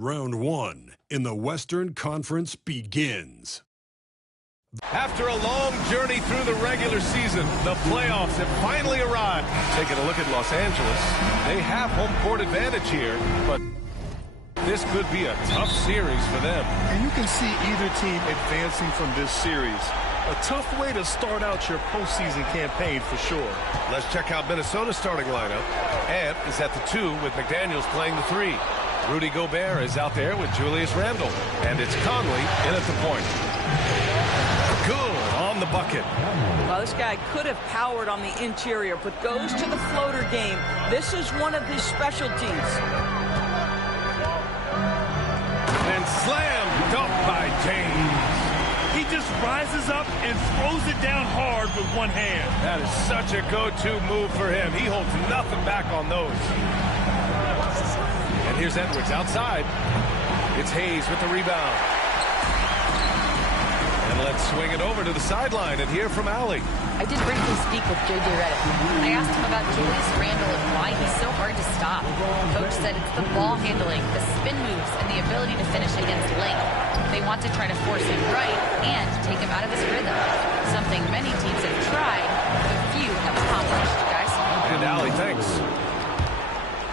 Round one in the Western Conference begins. After a long journey through the regular season, the playoffs have finally arrived. Taking a look at Los Angeles, they have home court advantage here, but this could be a tough series for them. And you can see either team advancing from this series. A tough way to start out your postseason campaign for sure. Let's check out Minnesota's starting lineup. Ant is at the 2 with McDaniels playing the 3. Rudy Gobert is out there with Julius Randle. And it's Conley in at the point. Good on the bucket. Well, this guy could have powered on the interior, but goes to the floater game. This is one of his specialties. And slam dunk by James. He just rises up and throws it down hard with one hand. That is such a go-to move for him. He holds nothing back on those. And here's Edwards outside. It's Hayes with the rebound. And let's swing it over to the sideline and hear from Allie. I did briefly speak with J.J. Redick. I asked him about Julius Randle and why he's so hard to stop. Coach said it's the ball handling, the spin moves, and the ability to finish against length. They want to try to force him right and take him out of his rhythm. Something many teams have tried, but few have accomplished, guys. And Allie, thanks.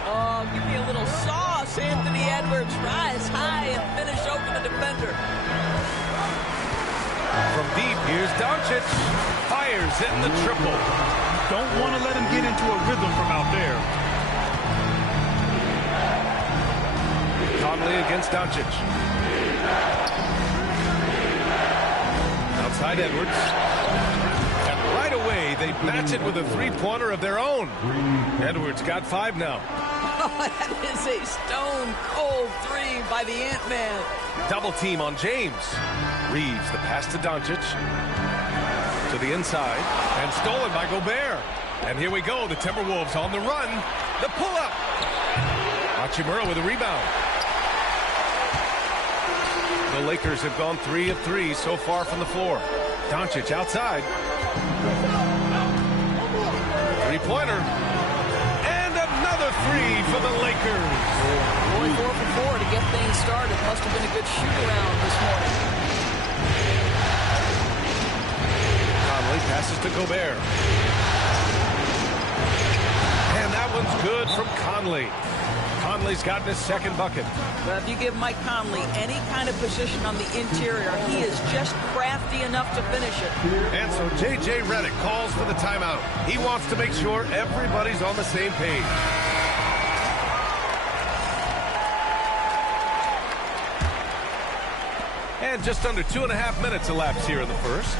Oh, give me a little sauce. Anthony Edwards, rise high and finish over the defender. From deep, here's Doncic. Fires in the triple. Don't want to let him get into a rhythm from out there. Conley against Doncic. Outside Edwards. And right away, they match it with a three-pointer of their own. Edwards got 5 now. Oh, that is a stone-cold 3 by the Ant-Man. Double team on James. Reeves, the pass to Doncic. To the inside. And stolen by Gobert. And here we go, the Timberwolves on the run. The pull-up. Hachimura with a rebound. The Lakers have gone 3 of 3 so far from the floor. Doncic outside. Three-pointer. And another 3 for the Lakers. Boy, 4 for 4 to get things started. Must have been a good shoot-around this morning. Conley passes to Gobert. And that one's good from Conley. Conley's gotten his second bucket. Well, if you give Mike Conley any kind of position on the interior, he is just crafty enough to finish it. And so J.J. Redick calls for the timeout. He wants to make sure everybody's on the same page. And just under 2.5 minutes elapsed here in the first.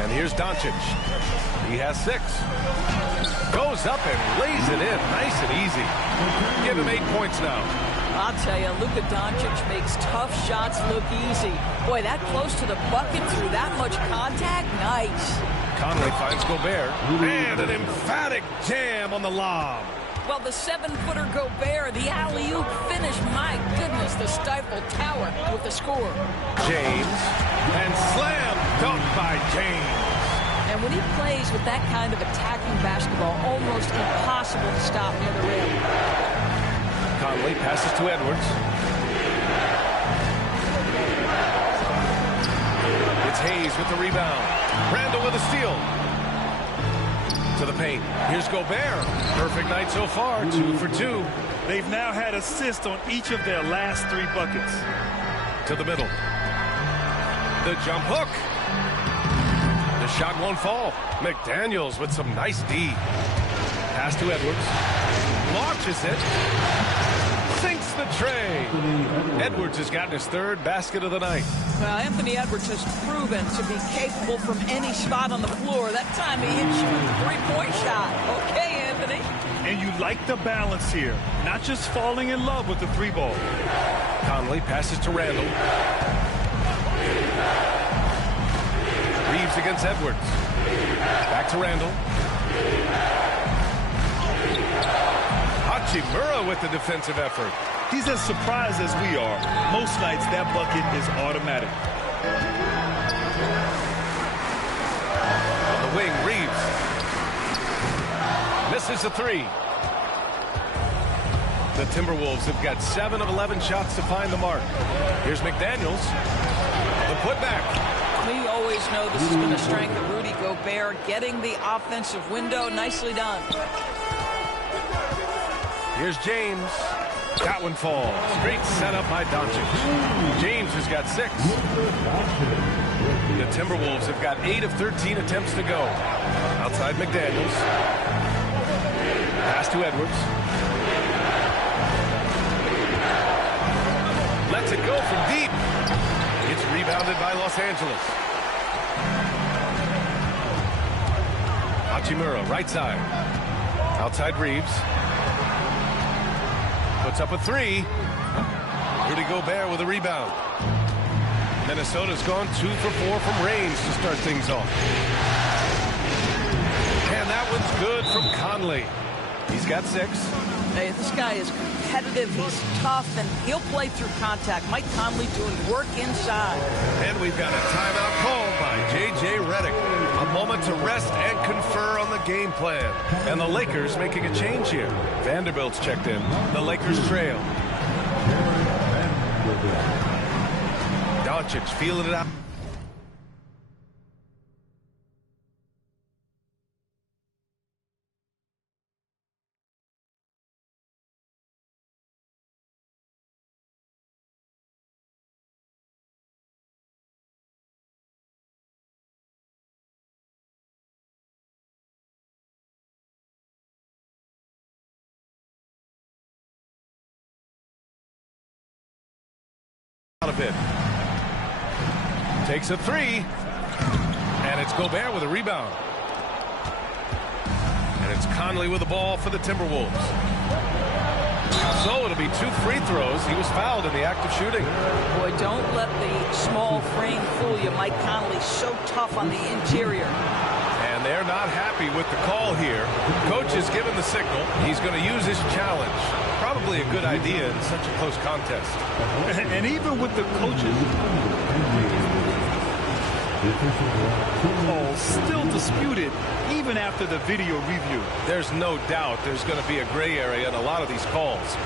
And here's Doncic. He has 6. Goes up and lays it in nice and easy. Give him 8 points now. I'll tell you, Luka Doncic makes tough shots look easy. Boy, that close to the bucket through that much contact, nice. Conley finds Gobert. And an emphatic jam on the lob. Well, the 7-footer Gobert, the alley-oop finish, my goodness, the Stifle Tower with the score. James. And slam dunk by James. And when he plays with that kind of attacking basketball, almost impossible to stop near the rim. Conley passes to Edwards. It's Hayes with the rebound. Randle with a steal. To the paint. Here's Gobert. Perfect night so far. 2 for 2. They've now had assists on each of their last 3 buckets. To the middle. The jump hook. The shot won't fall. McDaniels with some nice D. Pass to Edwards. Launches it. Sinks the tray. Edwards has gotten his 3rd basket of the night. Well, Anthony Edwards has proven to be capable from any spot on the floor. That time he hit you with the 3-point shot. Okay, Anthony. And you like the balance here. Not just falling in love with the 3-ball. Conley passes to Randle. Reeves against Edwards. Back to Randle. Hachimura with the defensive effort. He's as surprised as we are. Most nights that bucket is automatic. On the wing, Reeves. Misses the 3. The Timberwolves have got 7 of 11 shots to find the mark. Here's McDaniels. The putback. We always know this has been a strength of Rudy Gobert, getting the offensive window. Nicely done. Here's James. That one falls. Great setup by Doncic. James has got 6. The Timberwolves have got 8 of 13 attempts to go. Outside McDaniels. Pass to Edwards. Lets it go from deep. It's rebounded by Los Angeles. Hachimura, right side. Outside Reeves. Puts up a 3. Rudy Gobert with a rebound. Minnesota's gone 2 for 4 from range to start things off. And that one's good from Conley. He's got 6. Hey, this guy is competitive. He's tough, and he'll play through contact. Mike Conley doing work inside. And we've got a timeout called by J.J. Redick. A moment to rest and confer on the game plan. And the Lakers making a change here. Vanderbilt's checked in. The Lakers trail. Doncic feeling it out. Of it. Takes a 3. And it's Gobert with a rebound. And it's Conley with the ball for the Timberwolves. So it'll be 2 free throws. He was fouled in the act of shooting. Boy, don't let the small frame fool you. Mike Conley's so tough on the interior. And they're not happy with the call here. Coach has given the signal. He's going to use his challenge. Probably a good idea in such a close contest. And even with the coaches, call still disputed even after the video review. There's no doubt there's going to be a gray area in a lot of these calls.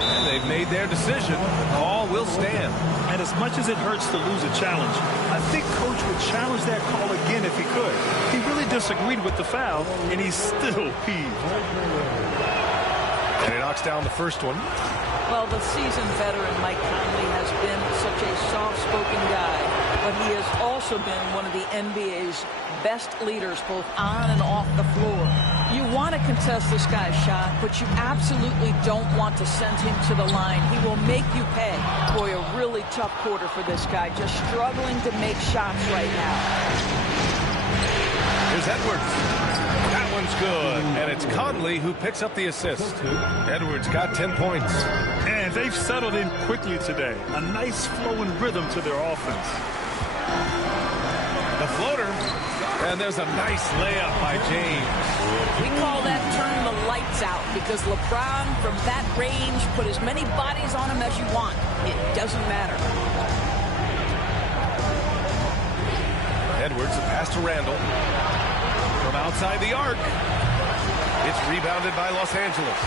And they've made their decision. Call will stand. And as much as it hurts to lose a challenge, I think Coach would challenge that call again if he could. He really disagreed with the foul, and he's still peeved. And he knocks down the first one. Well, the seasoned veteran Mike Conley has been such a soft-spoken guy, but he has also been one of the NBA's best leaders, both on and off the floor. You want to contest this guy's shot, but you absolutely don't want to send him to the line. He will make you pay. Boy, a really tough quarter for this guy, just struggling to make shots right now. Here's Edwards. That one's good. And it's Conley who picks up the assist. Edwards got 10 points. And they've settled in quickly today. A nice flowing rhythm to their offense. The floater. And there's a nice layup by James. We call that turn the lights out because LeBron, from that range, put as many bodies on him as you want. It doesn't matter. Edwards, a pass to Randall. From outside the arc. It's rebounded by Los Angeles.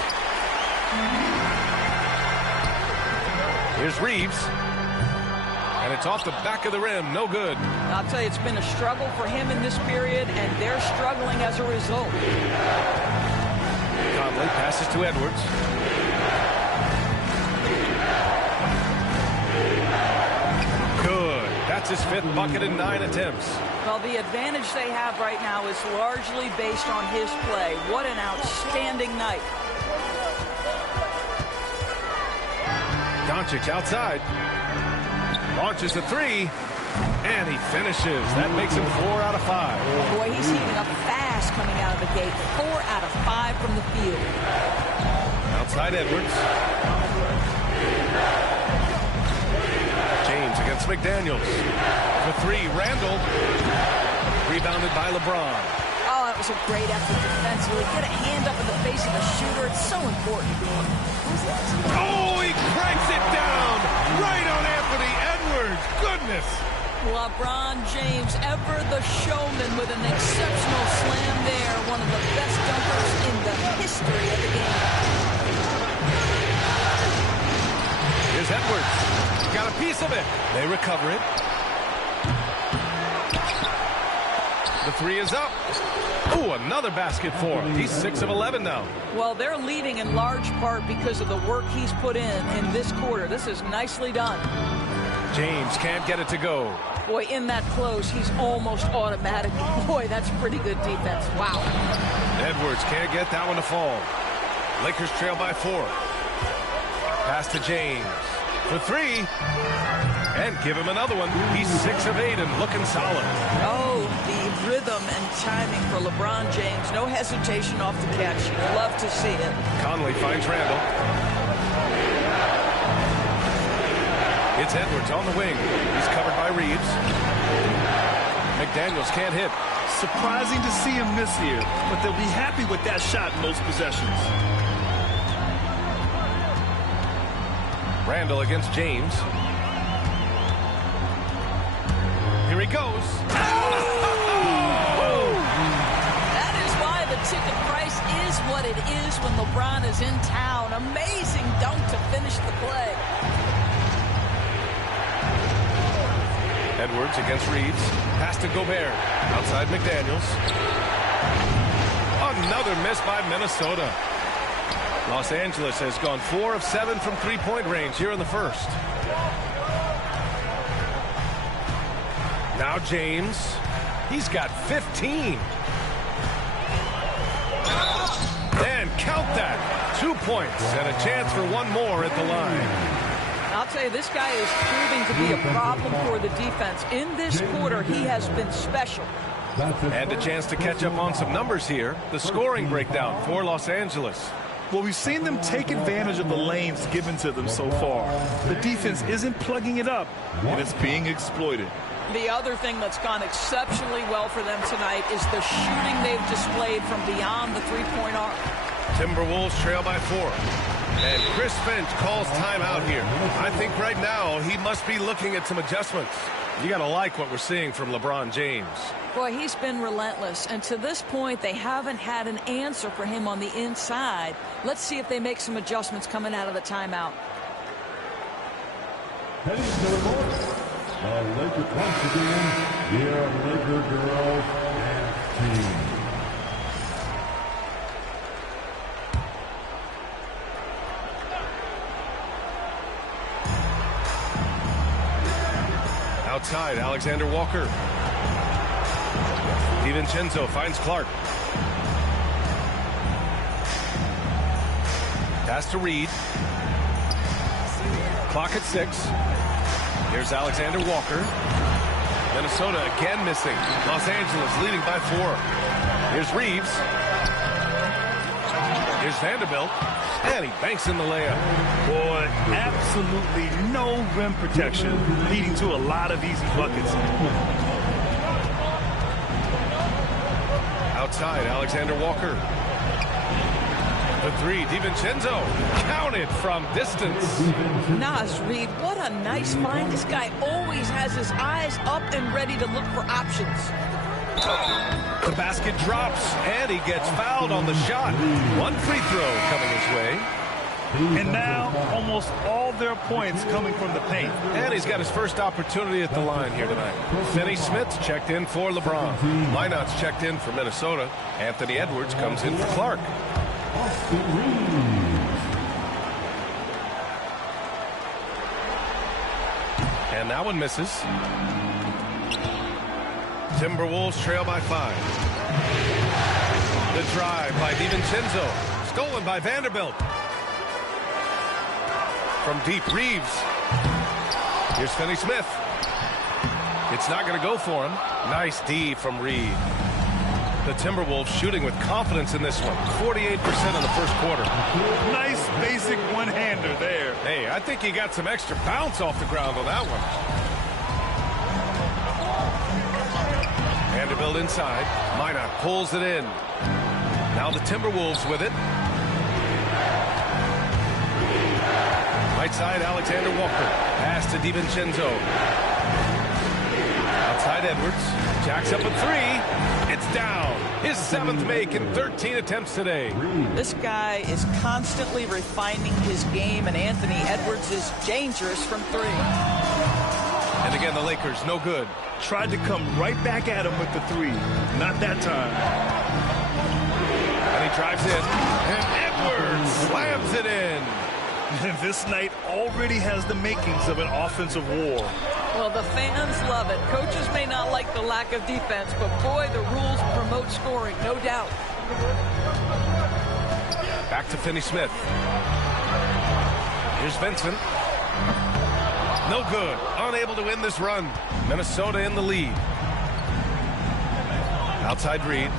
Here's Reeves. And it's off the back of the rim. No good. I'll tell you, it's been a struggle for him in this period, and they're struggling as a result. Conley passes to Edwards. Good. That's his 5th bucket in 9 attempts. Well, the advantage they have right now is largely based on his play. What an outstanding night. Doncic outside. Launches a 3. And he finishes. That makes him 4 out of 5. Boy, he's heating up fast coming out of the gate. 4 out of 5 from the field. Outside Edwards. James against McDaniels. The 3, Randall. Rebounded by LeBron. Oh, that was a great effort defensively. Get a hand up in the face of the shooter. It's so important. Oh, he cranks it down. Right on Anthony Edwards. Goodness. LeBron James, ever the showman, with an exceptional slam there. One of the best dunkers in the history of the game. Here's Edwards. Got a piece of it. They recover it. The three is up. Ooh, another basket for him. He's 6 of 11 now. Well, they're leading in large part because of the work he's put in this quarter. This is nicely done. James can't get it to go. Boy, in that close, he's almost automatic. Boy, that's pretty good defense. Wow. Edwards can't get that one to fall. Lakers trail by 4. Pass to James for 3. And give him another one. He's 6 of 8 and looking solid. Oh, the rhythm and timing for LeBron James. No hesitation off the catch. You'd love to see it. Conley finds Randall. It's Edwards on the wing. He's covered by Reeves. McDaniels can't hit. Surprising to see him miss here, but they'll be happy with that shot most possessions. Randall against James. Here he goes. That is why the ticket price is what it is when LeBron is in town. Amazing dunk to finish the play. Edwards against Reeves. Pass to Gobert. Outside McDaniels. Another miss by Minnesota. Los Angeles has gone 4 of 7 from three-point range here in the first. Now James. He's got 15. And count that. 2 points and a chance for one more at the line. I'll tell you, this guy is proving to be a problem for the defense. In this quarter, he has been special. And a chance to catch up on some numbers here. The scoring breakdown for Los Angeles. Well, we've seen them take advantage of the lanes given to them so far. The defense isn't plugging it up, and it's being exploited. The other thing that's gone exceptionally well for them tonight is the shooting they've displayed from beyond the three-point arc. Timberwolves trail by 4. And Chris Finch calls timeout here. I think right now he must be looking at some adjustments. You got to like what we're seeing from LeBron James. Boy, he's been relentless. And to this point, they haven't had an answer for him on the inside. Let's see if they make some adjustments coming out of the timeout. Heading to the court, the Lakers once again, your Laker girls and team. Outside, Alexander Walker. DiVincenzo finds Clark. Pass to Reed. Clock at 6. Here's Alexander Walker. Minnesota again missing. Los Angeles leading by 4. Here's Reeves. Here's Vanderbilt. And he banks in the layup. Boy, absolutely no rim protection, leading to a lot of easy buckets. Outside, Alexander Walker. The 3, DiVincenzo. Counted from distance. Nas Reed, what a nice find. This guy always has his eyes up and ready to look for options. The basket drops, and he gets fouled on the shot. One free throw coming his way. And now, almost all their points coming from the paint. And he's got his first opportunity at the line here tonight. Finney Smith checked in for LeBron. Lineouts checked in for Minnesota. Anthony Edwards comes in for Clark. And that one misses. Timberwolves trail by 5. The drive by DiVincenzo. Stolen by Vanderbilt. From deep, Reeves. Here's Finney Smith. It's not going to go for him. Nice D from Reed. The Timberwolves shooting with confidence in this one. 48% in the first quarter. Nice basic one-hander there. Hey, I think he got some extra bounce off the ground on that one. Vanderbilt inside. Minot pulls it in. Now the Timberwolves with it. Right side, Alexander Walker. Pass to DiVincenzo. Outside Edwards. Jacks up a three. It's down. His 7th make in 13 attempts today. This guy is constantly refining his game, and Anthony Edwards is dangerous from 3. And again, the Lakers, no good. Tried to come right back at him with the 3. Not that time. And he drives in. And Edwards slams it in. And this night already has the makings of an offensive war. Well, the fans love it. Coaches may not like the lack of defense, but boy, the rules promote scoring, no doubt. Back to Finney Smith. Here's Vincent. No good. Unable to win this run. Minnesota in the lead. Outside Reed.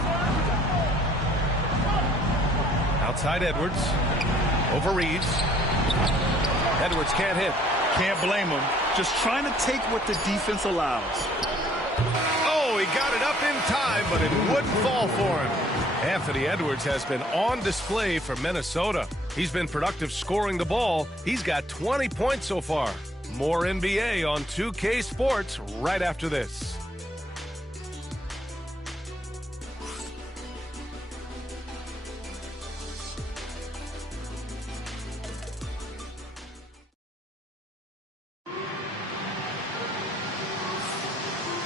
Outside Edwards. Over Reeves. Edwards can't hit. Can't blame him. Just trying to take what the defense allows. Oh, he got it up in time, but it wouldn't fall for him. Anthony Edwards has been on display for Minnesota. He's been productive scoring the ball. He's got 20 points so far. More NBA on 2K Sports right after this.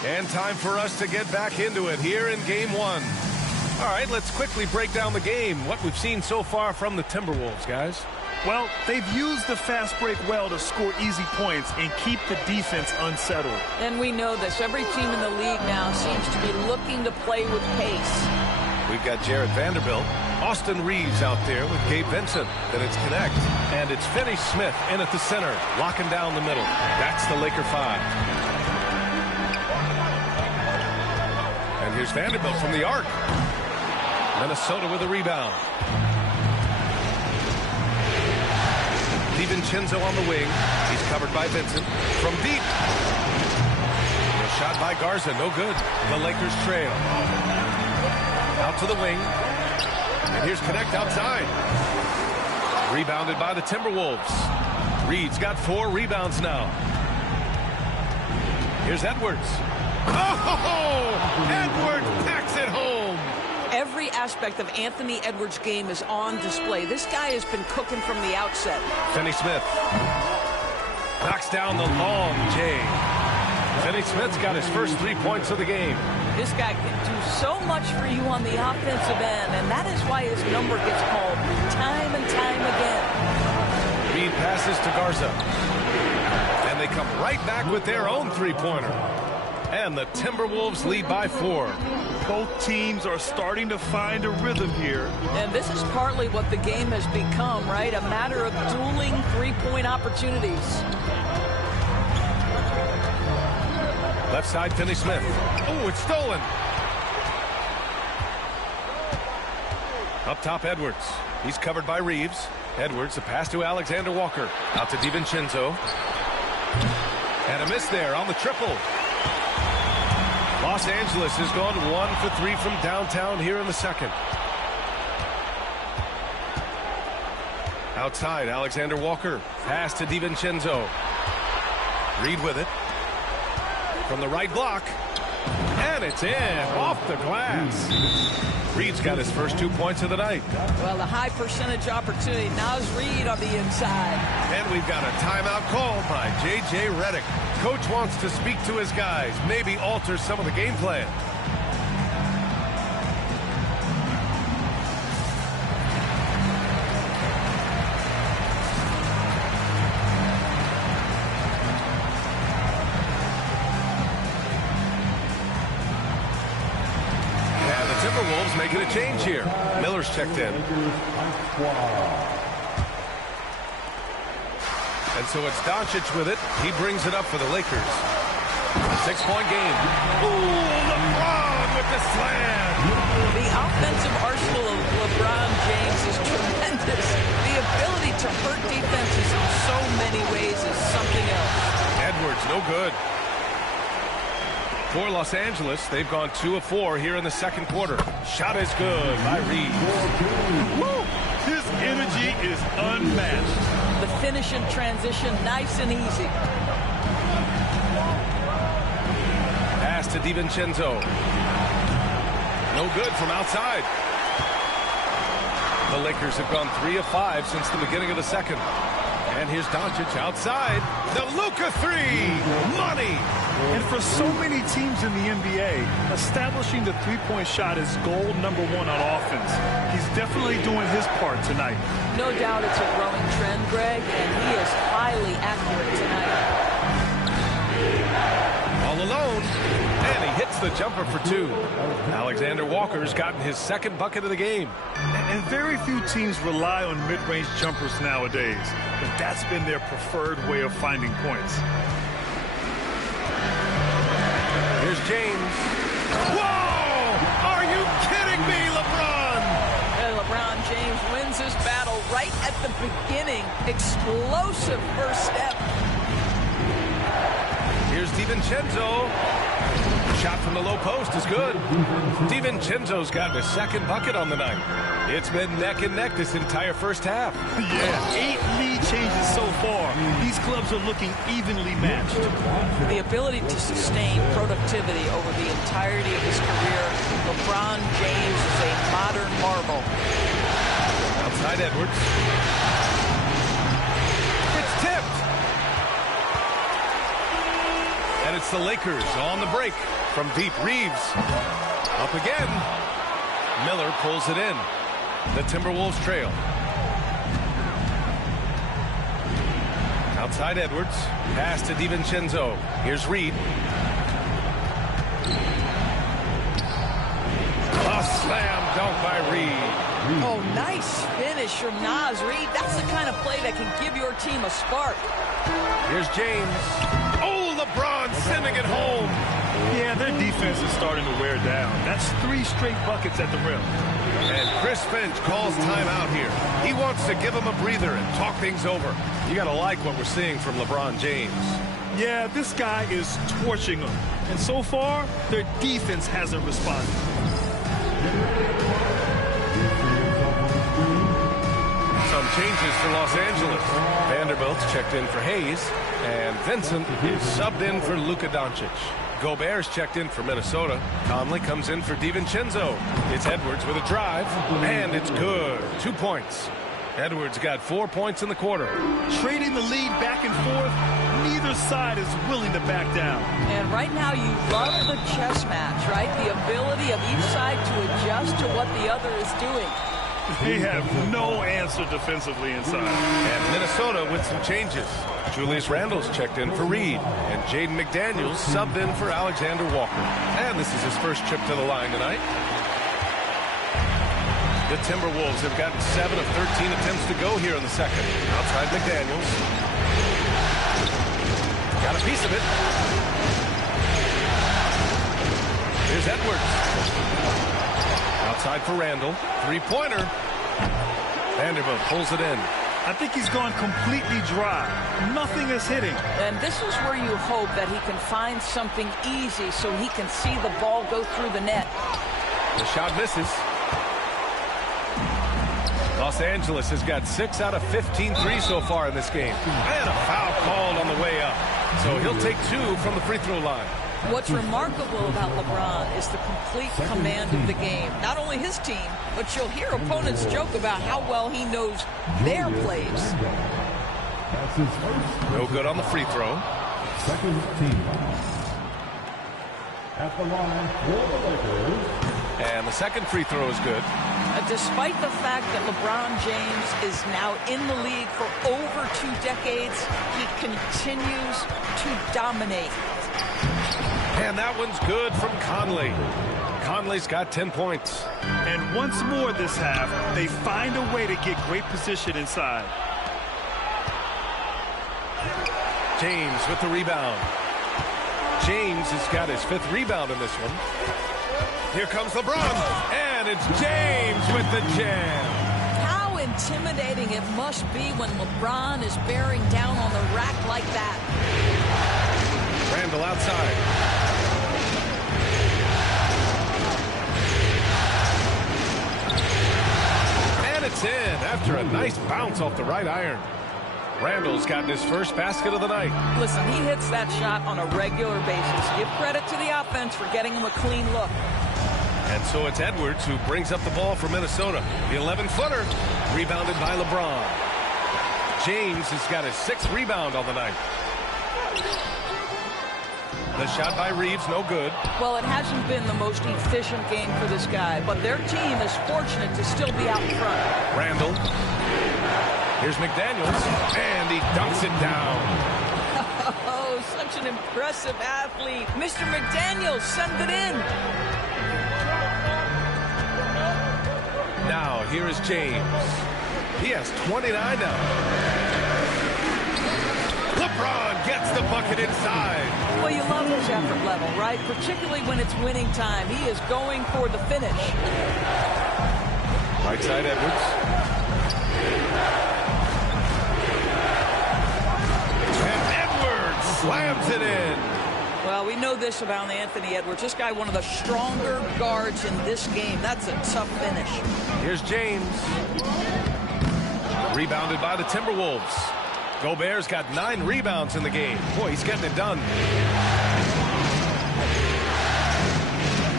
And time for us to get back into it here in Game 1. All right, let's quickly break down the game. What we've seen so far from the Timberwolves, guys. Well, they've used the fast break well to score easy points and keep the defense unsettled. And we know this. Every team in the league now seems to be looking to play with pace. We've got Jared Vanderbilt, Austin Reeves out there with Gabe Vincent. Then it's Connect. And it's Finney Smith in at the center, locking down the middle. That's the Laker 5. And here's Vanderbilt from the arc. Minnesota with a rebound. DiVincenzo on the wing. He's covered by Vincent. From deep. A shot by Garza. No good. The Lakers trail. Out to the wing. And here's Connect outside. Rebounded by the Timberwolves. Reed's got 4 rebounds now. Here's Edwards. Oh! Edwards packs it home. Every aspect of Anthony Edwards' game is on display. This guy has been cooking from the outset. Finney Smith knocks down the long J. Finney Smith's got his first 3 points of the game. This guy can do so much for you on the offensive end, and that is why his number gets called time and time again. Reed passes to Garza. And they come right back with their own 3-pointer. And the Timberwolves lead by 4. Both teams are starting to find a rhythm here. And this is partly what the game has become, right? A matter of dueling 3-point opportunities. Left side, Finney Smith. Oh, it's stolen. Up top, Edwards. He's covered by Reeves. Edwards, a pass to Alexander Walker. Out to DiVincenzo. And a miss there on the triple. Los Angeles has gone 1 for 3 from downtown here in the second. Outside, Alexander Walker. Pass to DiVincenzo. Reed with it. From the right block. And it's in. Off the glass. Reed's got his first 2 points of the night. Well, the high percentage opportunity. Now is Reed on the inside. And we've got a timeout called by J.J. Redick. Coach wants to speak to his guys, maybe alter some of the game plan. And the Timberwolves making a change here. Miller's checked in. And so it's Doncic with it. He brings it up for the Lakers. 6-point game. Ooh, LeBron with the slam. The offensive arsenal of LeBron James is tremendous. The ability to hurt defenses in so many ways is something else. Edwards, no good. For Los Angeles, they've gone 2 of 4 here in the second quarter. Shot is good by Reed. Woo! His energy is unmatched. The finish in transition, nice and easy. Pass to DiVincenzo. No good from outside. The Lakers have gone 3 of 5 since the beginning of the second. And here's Doncic outside. The Luka three. Money. And for so many teams in the NBA, establishing the three-point shot is goal number 1 on offense. He's definitely doing his part tonight. No doubt it's a growing trend, Greg, and he is highly accurate tonight. All alone. And he hits the jumper for 2. Alexander Walker's gotten his second bucket of the game. And very few teams rely on mid-range jumpers nowadays, but that's been their preferred way of finding points. Here's James. Whoa! Are you kidding me, LeBron? And LeBron James wins this battle right at the beginning. Explosive first step. Here's DiVincenzo. Shot from the low post is good. DiVincenzo's gotten his second bucket on the night. It's been neck and neck this entire first half. Yeah, 8 lead changes so far. These clubs are looking evenly matched. The ability to sustain productivity over the entirety of his career, LeBron James is a modern marvel. Outside Edwards. It's tipped. And it's the Lakers on the break from deep. Reeves. Up again. Miller pulls it in. The Timberwolves trail. Outside Edwards. Pass to DiVincenzo. Here's Reed. A slam dunk by Reed. Oh, nice finish from Naz Reid. That's the kind of play that can give your team a spark. Here's James. Oh, LeBron sending it home. Yeah, their defense is starting to wear down. That's 3 straight buckets at the rim. And Chris Finch calls timeout here. He wants to give him a breather and talk things over. You got to like what we're seeing from LeBron James. Yeah, this guy is torching them. And so far, their defense hasn't responded. Some changes for Los Angeles. Vanderbilt's checked in for Hayes. And Vincent is subbed in for Luka Doncic. Gobert's checked in for Minnesota. Conley comes in for DiVincenzo. It's Edwards with a drive. And it's good. 2 points. Edwards got 4 points in the quarter. Trading the lead back and forth, neither side is willing to back down. And right now you love the chess match, right? The ability of each side to adjust to what the other is doing. They have no answer defensively inside. And Minnesota with some changes. Julius Randle's checked in for Reed. And Jaden McDaniels subbed in for Alexander Walker. And this is his first trip to the line tonight. The Timberwolves have gotten 7 of 13 attempts to go here in the second. Outside McDaniels. Got a piece of it. Here's Edwards. Outside for Randle. Three-pointer. Vanderbilt pulls it in. I think he's gone completely dry. Nothing is hitting. And this is where you hope that he can find something easy so he can see the ball go through the net. The shot misses. Los Angeles has got 6 out of 15 threes so far in this game. And a foul called on the way up. So he'll take 2 from the free throw line. What's remarkable about LeBron is the complete command of the game. Not only his team, but you'll hear opponents joke about how well he knows their plays. No good on the free throw. Second team. At the line for the Lakers. And the second free throw is good. Despite the fact that LeBron James is now in the league for over 2 decades, he continues to dominate. And that one's good from Conley. Conley's got 10 points. And once more this half, they find a way to get great position inside. James with the rebound. James has got his 5th rebound in this one. Here comes LeBron. And it's James with the jam. How intimidating it must be when LeBron is bearing down on the rack like that. Randle outside. And it's in after a nice bounce off the right iron. Randall's gotten his first basket of the night. Listen, he hits that shot on a regular basis. Give credit to the offense for getting him a clean look. And so it's Edwards who brings up the ball for Minnesota. The 11-footer, rebounded by LeBron. James has got his 6th rebound on the night. The shot by Reeves, no good. Well, it hasn't been the most efficient game for this guy, but their team is fortunate to still be out in front. Randall. Here's McDaniels, and he dunks it down. Oh, such an impressive athlete. Mr. McDaniels, send it in. Now, here is James. He has 29 now. LeBron gets the bucket inside. Well, you love his effort level, right? Particularly when it's winning time. He is going for the finish. Right side, Edwards. And Edwards slams it in. Well, we know this about Anthony Edwards. This guy, one of the stronger guards in this game. That's a tough finish. Here's James. Rebounded by the Timberwolves. Gobert's got 9 rebounds in the game. Boy, he's getting it done.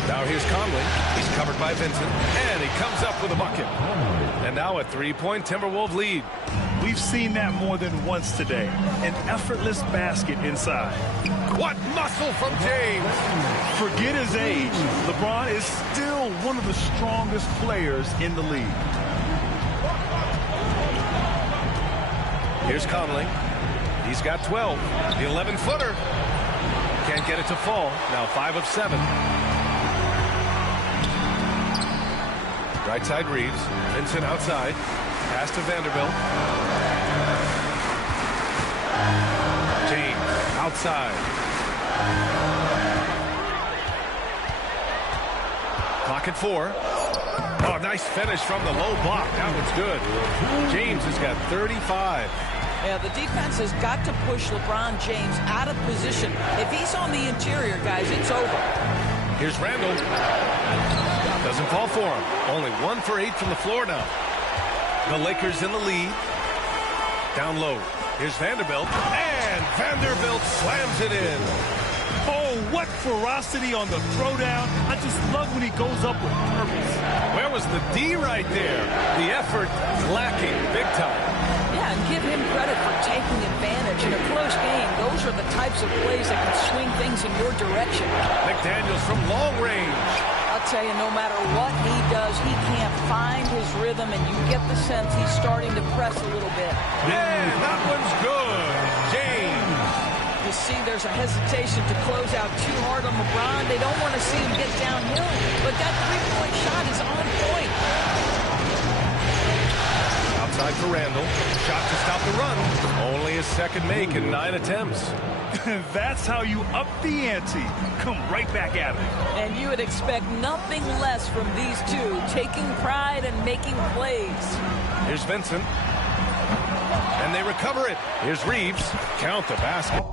Now here's Conley. He's covered by Vincent. And he comes up with a bucket. And now a 3-point Timberwolves lead. We've seen that more than once today. An effortless basket inside. What muscle from James. Forget his age. LeBron is still one of the strongest players in the league. Here's Conley. He's got 12. The 11-footer. Can't get it to fall. Now 5 of 7. Right side Reeves. Vincent outside. Pass to Vanderbilt. James outside. Clock at 4. Oh, nice finish from the low block. That one's good. James has got 35. Yeah, the defense has got to push LeBron James out of position. If he's on the interior, guys, it's over. Here's Randall. Doesn't fall for him. Only 1 for 8 from the floor now. The Lakers in the lead. Down low. Here's Vanderbilt. And Vanderbilt slams it in. Oh, what ferocity on the throwdown. I just love when he goes up with purpose. Where was the D right there? The effort lacking big time. Yeah, and give him credit for taking advantage. In a close game, those are the types of plays that can swing things in your direction. McDaniels from long range. I'll tell you, no matter what he does, he can't find his rhythm, and you get the sense he's starting to press a little bit. Yeah, that one's good. James. You see there's a hesitation to close out too hard on LeBron. They don't want to see him get downhill, but that three-point shot is on point. Outside for Randall. Shot to stop the run. Only his second make in 9 attempts. That's how you up the ante. Come right back at it. And you would expect nothing less from these two, taking pride and making plays. Here's Vincent. And they recover it. Here's Reeves. Count the basket.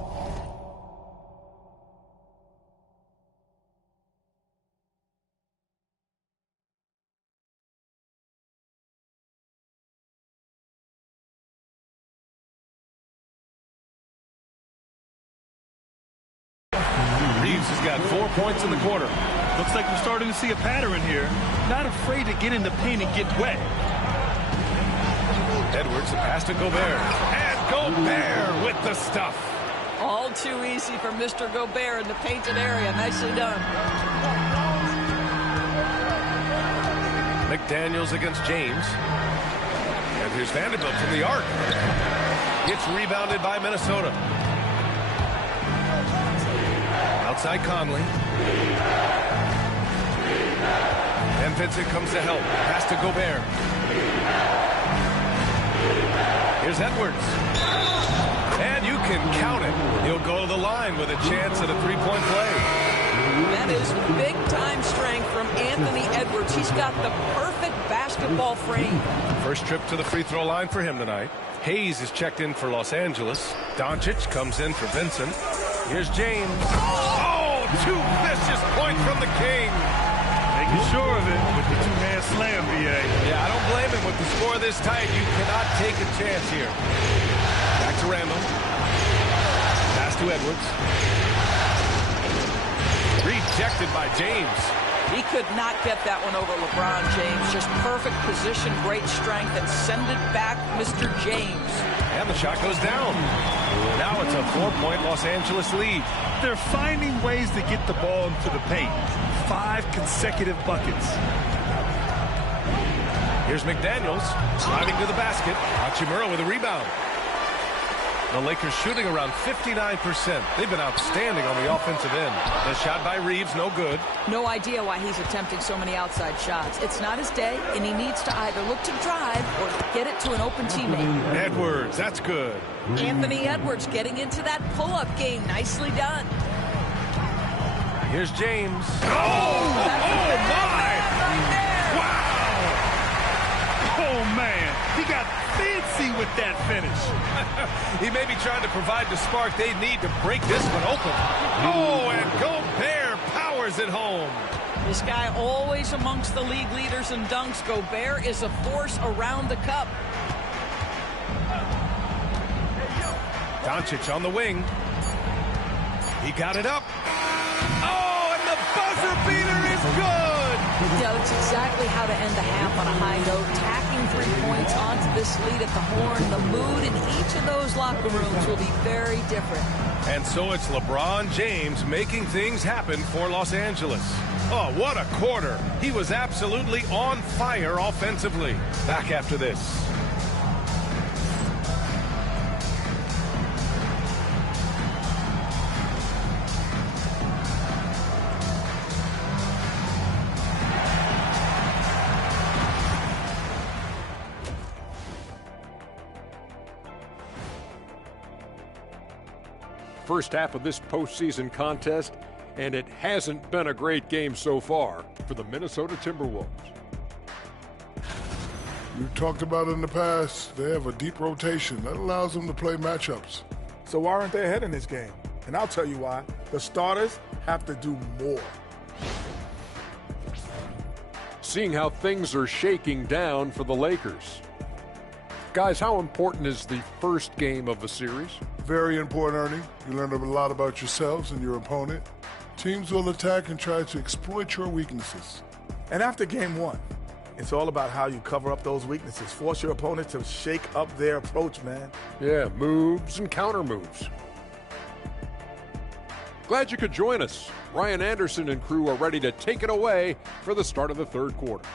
Reeves has got 4 points in the quarter. Looks like we're starting to see a pattern here. Not afraid to get in the paint and get wet. Edwards, the pass to Gobert. And Gobert with the stuff. All too easy for Mr. Gobert in the painted area. Nicely done. McDaniels against James. And here's Vanderbilt from the arc. It's rebounded by Minnesota. Outside Conley. And Vincent comes to help. Pass to Gobert. Here's Edwards. And you can count it. He'll go to the line with a chance at a three-point play. That is big-time strength from Anthony Edwards. He's got the perfect basketball frame. First trip to the free throw line for him tonight. Hayes is checked in for Los Angeles. Doncic comes in for Vincent. Here's James. Oh, 2 vicious points from the King. Making sure of it with the two-man slam, BA. Yeah, I don't blame him. With the score this tight, you cannot take a chance here. to Randall. Pass to Edwards. Rejected by James. He could not get that one over LeBron James. Just perfect position, great strength, and send it back, Mr. James. And the shot goes down. Now it's a 4-point Los Angeles lead. They're finding ways to get the ball into the paint. 5 consecutive buckets. Here's McDaniels driving to the basket. Hachimura with a rebound. The Lakers shooting around 59%. They've been outstanding on the offensive end. The shot by Reeves, no good. No idea why he's attempting so many outside shots. It's not his day, and he needs to either look to drive or get it to an open teammate. Edwards, that's good. Anthony Edwards getting into that pull-up game. Nicely done. Here's James. Oh, my! Right there. Wow! Oh, man. He got fancy with that finish. He may be trying to provide the spark they need to break this one open. Oh, and Gobert powers it home. This guy always amongst the league leaders in dunks. Gobert is a force around the cup. Doncic on the wing. He got it up. Oh, and the buzzer beater is good. Yeah, that's exactly how to end the half on a high note. Tacking 3 points onto this lead at the horn. The mood in each of those locker rooms will be very different. And so it's LeBron James making things happen for Los Angeles. Oh, what a quarter. He was absolutely on fire offensively. Back after this. First half of this postseason contest, and it hasn't been a great game so far for the Minnesota Timberwolves. We've talked about it in the past. They have a deep rotation that allows them to play matchups. So why aren't they ahead in this game? And I'll tell you why. The starters have to do more. Seeing how things are shaking down for the Lakers. Guys, how important is the first game of the series? Very important, Ernie. You learn a lot about yourselves and your opponent. Teams will attack and try to exploit your weaknesses. And after game 1, it's all about how you cover up those weaknesses. Force your opponent to shake up their approach, man. Yeah, moves and counter moves. Glad you could join us. Ryan Anderson and crew are ready to take it away for the start of the third quarter.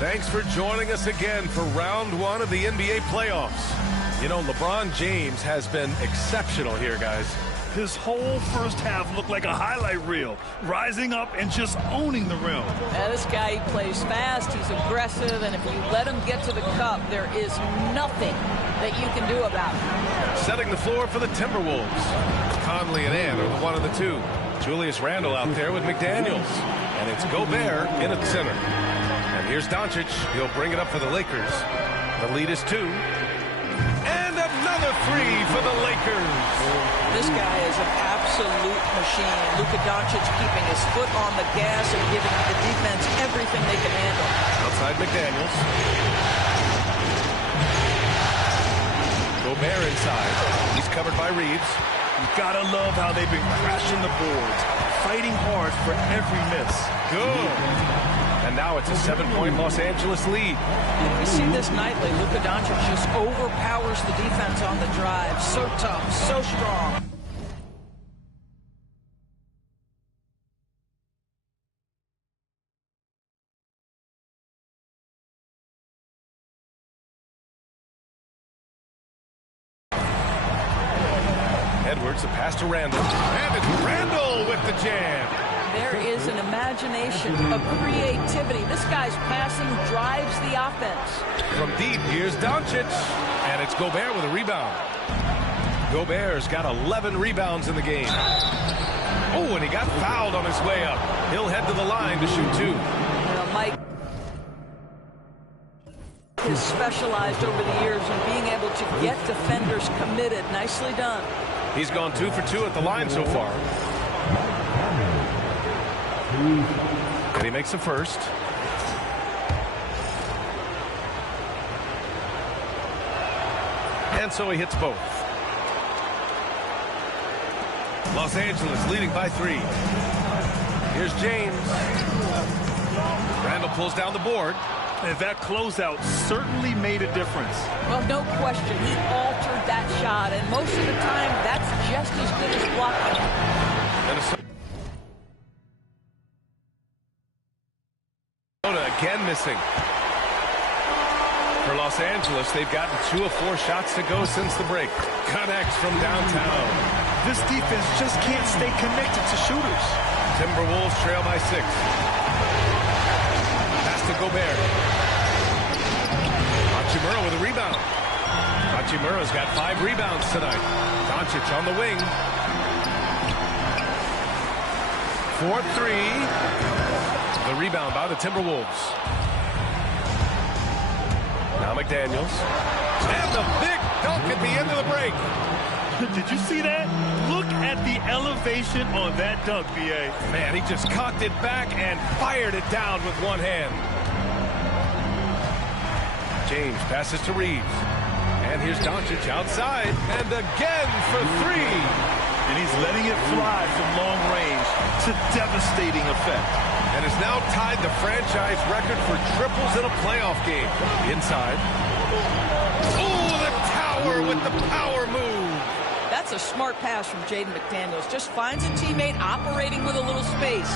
Thanks for joining us again for round 1 of the NBA playoffs. You know, LeBron James has been exceptional here, guys. His whole first half looked like a highlight reel, rising up and just owning the rim. Now, this guy, he plays fast, he's aggressive, and if you let him get to the cup, there is nothing that you can do about it. Setting the floor for the Timberwolves. Conley and Ann are the one of the two. Julius Randle out there with McDaniels. And it's Gobert in at center. And here's Doncic. He'll bring it up for the Lakers. The lead is 2. And another 3 for the Lakers. This guy is an absolute machine. Luka Doncic keeping his foot on the gas and giving the defense everything they can handle. Outside McDaniels. Gobert inside. He's covered by Reeves. You gotta love how they've been crashing the boards, fighting hard for every miss. Good. And now it's a 7-point Los Angeles lead. We see this nightly. Luka Doncic just overpowers the defense on the drive. So tough, so strong. Edwards, a pass to Randle. And it's Randle with the jam. There is an imagination, a creativity. This guy's passing drives the offense. From deep, here's Doncic. And it's Gobert with a rebound. Gobert's got 11 rebounds in the game. Oh, and he got fouled on his way up. He'll head to the line to shoot 2. Mike has specialized over the years in being able to get defenders committed. Nicely done. He's gone 2 for 2 at the line so far. And he makes the first. And so he hits both. Los Angeles leading by 3. Here's James. Randall pulls down the board. And that closeout certainly made a difference. Well, no question. He altered that shot, and most of the time, that's just as good as blocking. Minnesota again missing. For Los Angeles, they've gotten 2 of 4 shots to go since the break. Connects from downtown. This defense just can't stay connected to shooters. Timberwolves trail by 6. Pass to Gobert. Hachimura with a rebound. Hachimura's got 5 rebounds tonight. Doncic on the wing. 4-3. The rebound by the Timberwolves. Now McDaniels. And the big dunk at the end of the break. Did you see that? Look at the elevation on that dunk, B.A. Man, he just cocked it back and fired it down with one hand. James passes to Reeves. And here's Doncic outside. And again for 3. And he's letting it fly from long range to devastating effect. And has now tied the franchise record for triples in a playoff game. Inside. Oh, the tower with the power move. That's a smart pass from Jaden McDaniels. Just finds a teammate operating with a little space.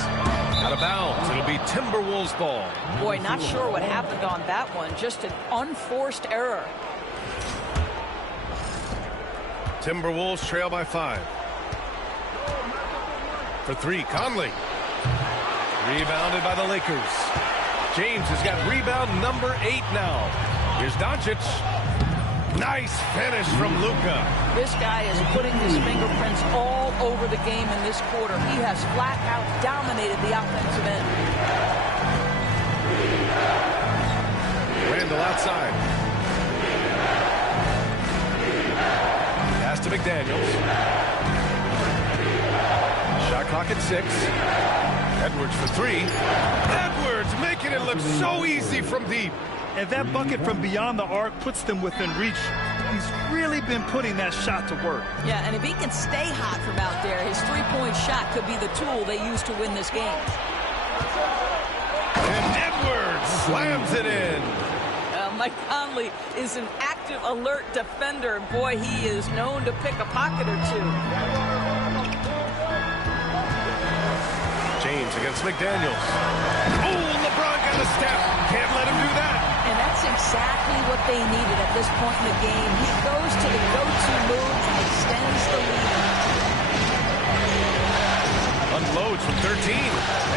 Out of bounds. It'll be Timberwolves ball. Boy, not sure what happened on that one. Just an unforced error. Timberwolves trail by 5. For 3, Conley. Rebounded by the Lakers. James has got rebound number 8 now. Here's Doncic. Nice finish from Luka. This guy is putting his fingerprints all over the game in this quarter. He has flat out dominated the offensive end. Randall outside. Pass to McDaniels. Shot clock at 6. Edwards for 3. Edwards making it look so easy from deep. And that bucket from beyond the arc puts them within reach. He's really been putting that shot to work. Yeah, and if he can stay hot from out there, his three-point shot could be the tool they use to win this game. And Edwards slams it in. Mike Conley is an active, alert defender. And boy, he is known to pick a pocket or 2. James against McDaniels. Oh, LeBron got a step. Can't let him do that. And that's exactly what they needed at this point in the game. He goes to the go-to move and extends the lead. Unloads from 13.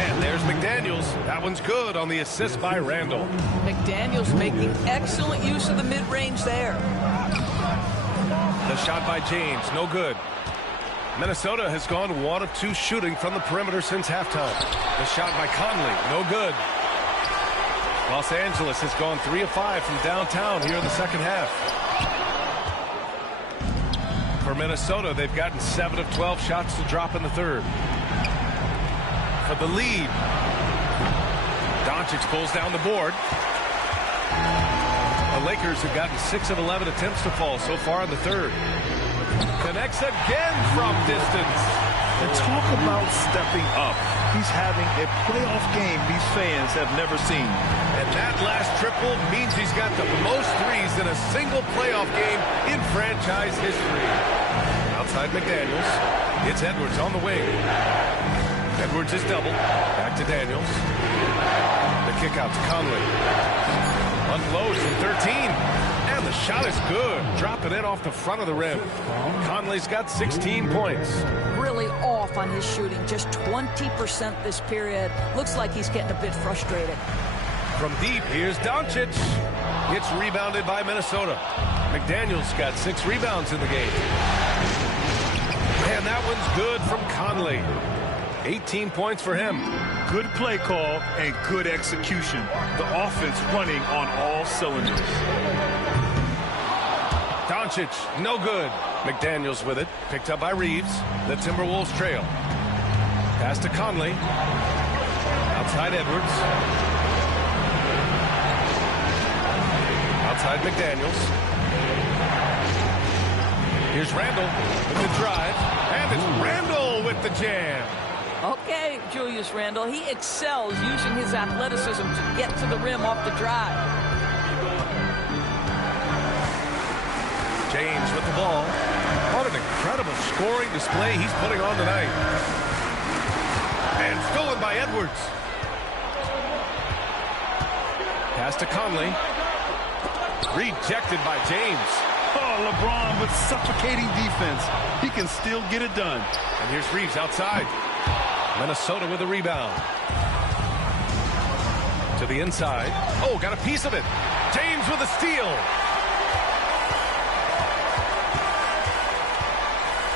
And there's McDaniels. That one's good on the assist by Randall. McDaniels making excellent use of the mid-range there. The shot by James, no good. Minnesota has gone 1 of 2 shooting from the perimeter since halftime. The shot by Conley, no good. Los Angeles has gone 3 of 5 from downtown here in the second half. For Minnesota, they've gotten 7 of 12 shots to drop in the third. For the lead, Doncic pulls down the board. The Lakers have gotten 6 of 11 attempts to fall so far in the third. Connects again from distance. And talk about stepping up. He's having a playoff game these fans have never seen. And that last triple means he's got the most threes in a single playoff game in franchise history. Outside McDaniels. It's Edwards on the wing. Edwards is double. Back to Daniels. The kick out to Conley. Unloads from 13. And the shot is good. Dropping it off the front of the rim. Conley's got 16 points. Really off on his shooting. Just 20% this period. Looks like he's getting a bit frustrated. From deep, here's Doncic. It's rebounded by Minnesota. McDaniels got 6 rebounds in the game. And that one's good from Conley. 18 points for him. Good play call and good execution. The offense running on all cylinders. Doncic, no good. McDaniels with it, picked up by Reeves. The Timberwolves trail. Pass to Conley. Outside Edwards. Outside McDaniels. Here's Randall with the drive. And it's Randall with the jam. Okay, Julius Randle. He excels using his athleticism to get to the rim off the drive. James with the ball. What an incredible scoring display he's putting on tonight. And stolen by Edwards. Pass to Conley. Rejected by James. Oh, LeBron with suffocating defense. He can still get it done. And here's Reeves outside. Minnesota with a rebound. To the inside. Oh, got a piece of it. James with a steal.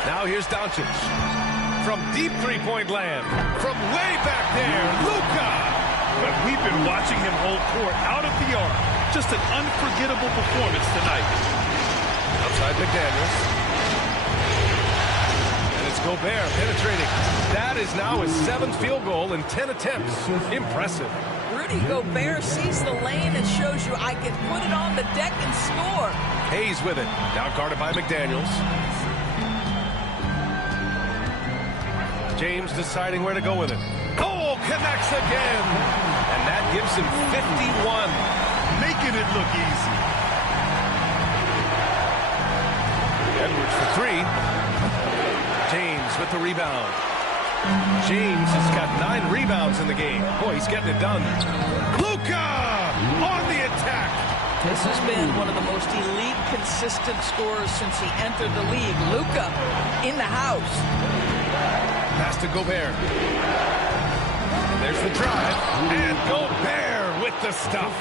Now here's Doncic. From deep three-point land. From way back there, Luka. But we've been watching him hold court out of the arc. Just an unforgettable performance tonight. Outside McDaniels. And it's Gobert penetrating. That is now his 7th field goal in 10 attempts. Impressive. Rudy Gobert sees the lane and shows you I can put it on the deck and score. Hayes with it. Now guarded by McDaniels. James deciding where to go with it. Oh, connects again. And that gives him 51. Making it look easy. Edwards for 3. James with the rebound. James has got 9 rebounds in the game. Boy, he's getting it done. Luka on the attack. This has been one of the most elite, consistent scorers since he entered the league. Luka in the house. Pass to Gobert. And there's the drive. And Gobert with the stuff.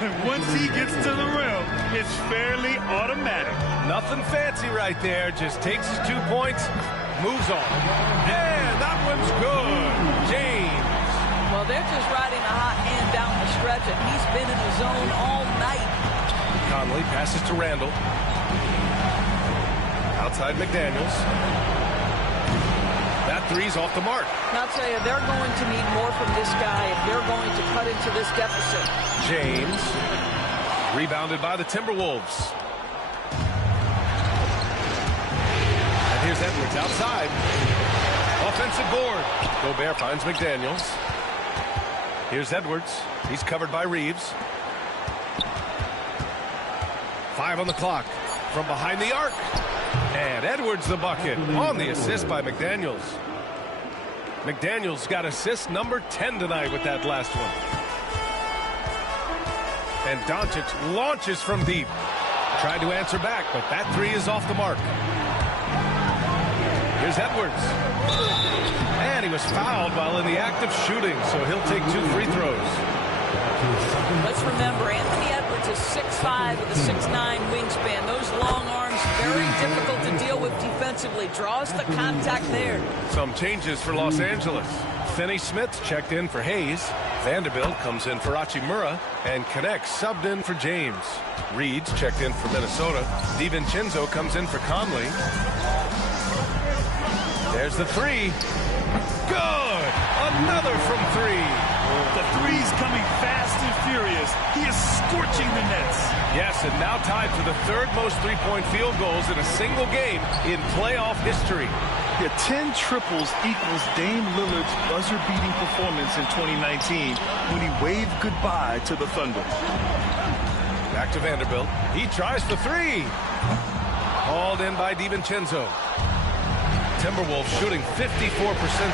And once he gets to the rim, it's fairly automatic. Nothing fancy right there. Just takes his 2 points, moves on. And that one's good. James. Well, they're just riding a hot hand down the stretch, and he's been in the zone all night. Conley passes to Randall. Outside McDaniels. That three's off the mark. I'll tell you, they're going to need more from this guy if they're going to cut into this deficit. James. Rebounded by the Timberwolves. And here's Edwards outside. Offensive board. Gobert finds McDaniels. Here's Edwards. He's covered by Reeves. 5 on the clock. From behind the arc. And Edwards the bucket on the assist by McDaniels. McDaniels got assist number 10 tonight with that last one. And Doncic launches from deep. Tried to answer back, but that three is off the mark. Here's Edwards. And he was fouled while in the act of shooting, so he'll take 2 free throws. Let's remember, Anthony Edwards is 6'5" with a 6'9" wingspan. Those long arms, very difficult to deal with defensively. Draws the contact there. Some changes for Los Angeles. Finney-Smith checked in for Hayes. Vanderbilt comes in for Hachimura. And Connect subbed in for James. Reeds checked in for Minnesota. DiVincenzo comes in for Conley. There's the three. Good! Another from 3. The three's coming fast and furious. He is scorching the nets. Yes, and now tied for the 3rd most three-point field goals in a single game in playoff history. Yeah, 10 triples equals Dame Lillard's buzzer-beating performance in 2019 when he waved goodbye to the Thunder. Back to Vanderbilt. He tries for 3. Hauled in by DiVincenzo. Timberwolves shooting 54%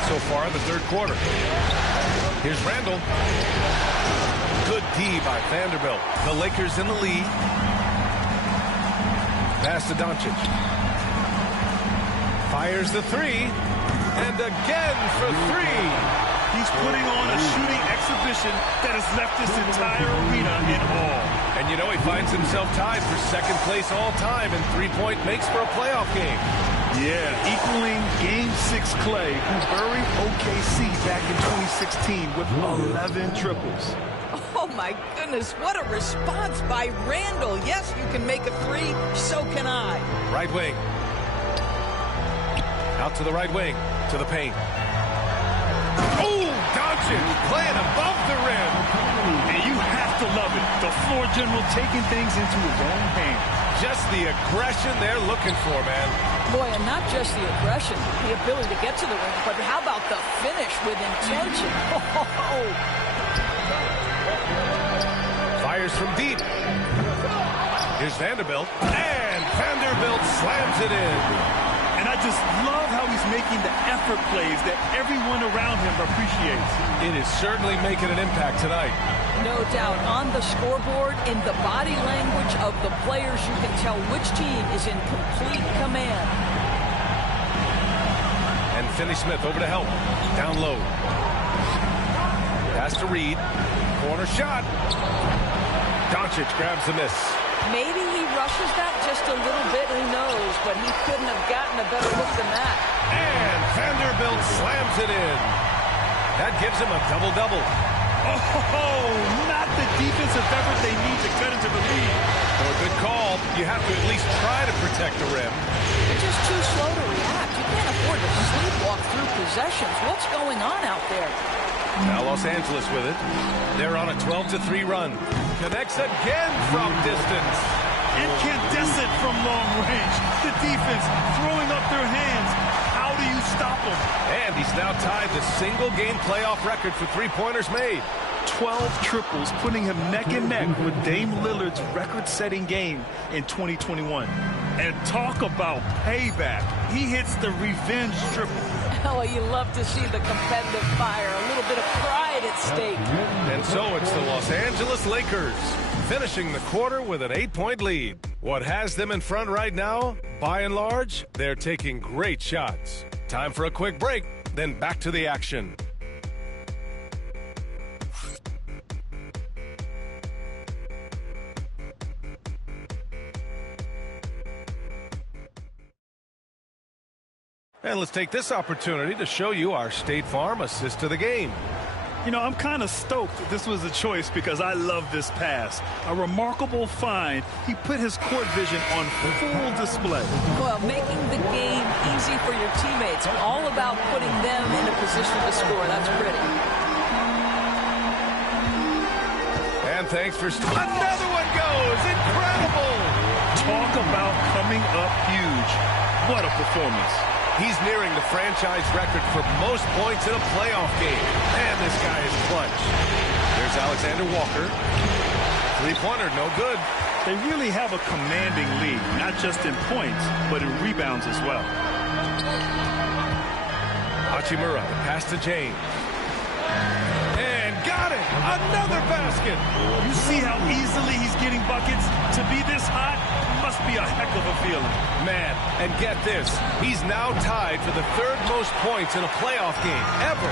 so far in the 3rd quarter. Here's Randall. Good D by Vanderbilt. The Lakers in the lead. Pass to Doncic. Fires the 3. And again for 3. He's putting on a shooting exhibition that has left this entire arena in awe. And you know he finds himself tied for 2nd place all time in 3-point makes for a playoff game. Yeah, equaling Game 6 Clay, who buried OKC back in 2016 with 11 triples. Oh, my goodness. What a response by Randall. Yes, you can make a three. So can I. Right wing. Out to the right wing. To the paint. Oh, Doncic playing above the rim. And you have to love it. The floor general taking things into his own hands. Just the aggression they're looking for, man. Boy, and not just the aggression, the ability to get to the rim, but how about the finish with intention? Oh. Fires from deep. Here's Vanderbilt. And Vanderbilt slams it in. And I just love how he's making the effort plays that everyone around him appreciates. It is certainly making an impact tonight. No doubt. On the scoreboard, in the body language of the players, you can tell which team is in complete command. And Finney-Smith over to help. Down low. Pass to Reed. Corner shot. Doncic grabs the miss. Maybe he rushes that just a little bit, who knows, but he couldn't have gotten a better look than that. And Vanderbilt slams it in. That gives him a double-double. Oh, not the defensive effort they need to cut into the lead. For a good call, you have to at least try to protect the rim. They're just too slow to react. You can't afford to sleepwalk through possessions. What's going on out there? Now Los Angeles with it. They're on a 12-3 run. Connects again from distance. Incandescent from long range. The defense throwing up their hands. How do you stop him? And he's now tied the single-game playoff record for three-pointers made. 12 triples, putting him neck and neck with Dame Lillard's record-setting game in 2021. And talk about payback. He hits the revenge triple. Oh, you love to see the competitive fire. A little bit of pride at stake. And so it's the Los Angeles Lakers finishing the quarter with an 8-point lead. What has them in front right now? By and large, they're taking great shots. Time for a quick break, then back to the action. And let's take this opportunity to show you our State Farm assist to the game. You know, I'm kind of stoked that this was a choice because I love this pass. A remarkable find. He put his court vision on full display. Well, making the game easy for your teammates. All about putting them in a position to score. That's pretty. And thanks for... Another one goes! Incredible! Talk about coming up huge. What a performance. He's nearing the franchise record for most points in a playoff game. And this guy is clutch. There's Alexander Walker. Three-pointer, no good. They really have a commanding lead, not just in points, but in rebounds as well. Hachimura, the pass to James. And got it! Another basket! You see how easily he's getting buckets? To be this hot must be a heck of a feeling. Man, and get this, he's now tied for the third most points in a playoff game ever.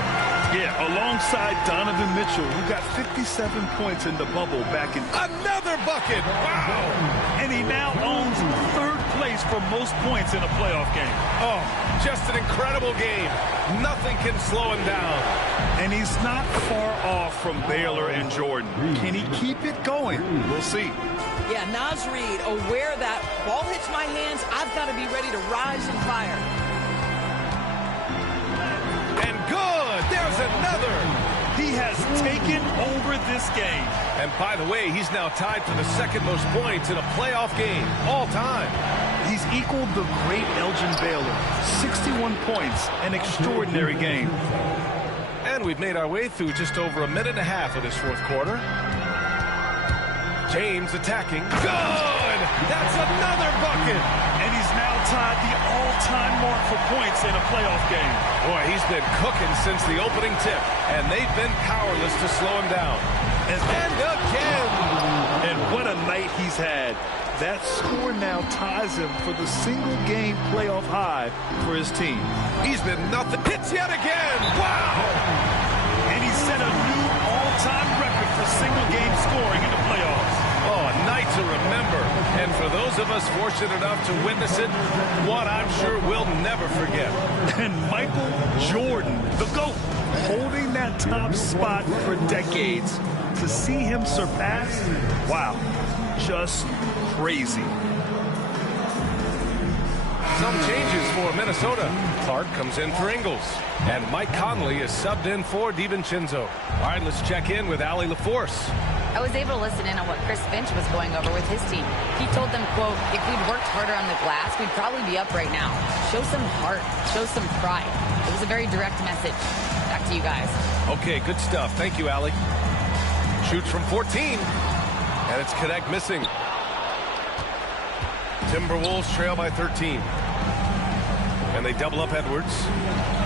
Yeah, alongside Donovan Mitchell, who got 57 points in the bubble back in... Another bucket! Wow! And he now owns third place for most points in a playoff game. Oh, just an incredible game. Nothing can slow him down. And he's not far off from Baylor and Jordan. Can he keep it going? We'll see. Yeah, Naz Reid, aware that ball hits my hands, I've got to be ready to rise and fire. And good! There's another! He has taken over this game. And by the way, he's now tied for the second most points in a playoff game all time. He's equaled the great Elgin Baylor. 61 points, an extraordinary game. And we've made our way through just over a minute and a half of this fourth quarter. James attacking. Good! That's another bucket! And he's now tied the all-time mark for points in a playoff game. Boy, he's been cooking since the opening tip, and they've been powerless to slow him down. And again! And what a night he's had. That score now ties him for the single-game playoff high for his team. He's been nothing. Hits yet again! Wow! And he set a new all-time record for single-game scoring in the playoffs. Oh, a night to remember. And for those of us fortunate enough to witness it, one I'm sure we'll never forget. And Michael Jordan, the GOAT, holding that top spot for decades. To see him surpass, wow, just crazy. Some changes for Minnesota. Clark comes in for Ingles. And Mike Conley is subbed in for DiVincenzo. All right, let's check in with Allie LaForce. I was able to listen in on what Chris Finch was going over with his team. He told them, quote, if we'd worked harder on the glass, we'd probably be up right now. Show some heart. Show some pride. It was a very direct message. Back to you guys. Okay, good stuff. Thank you, Allie. Shoots from 14. And it's Connect missing. Timberwolves trail by 13. And they double up Edwards.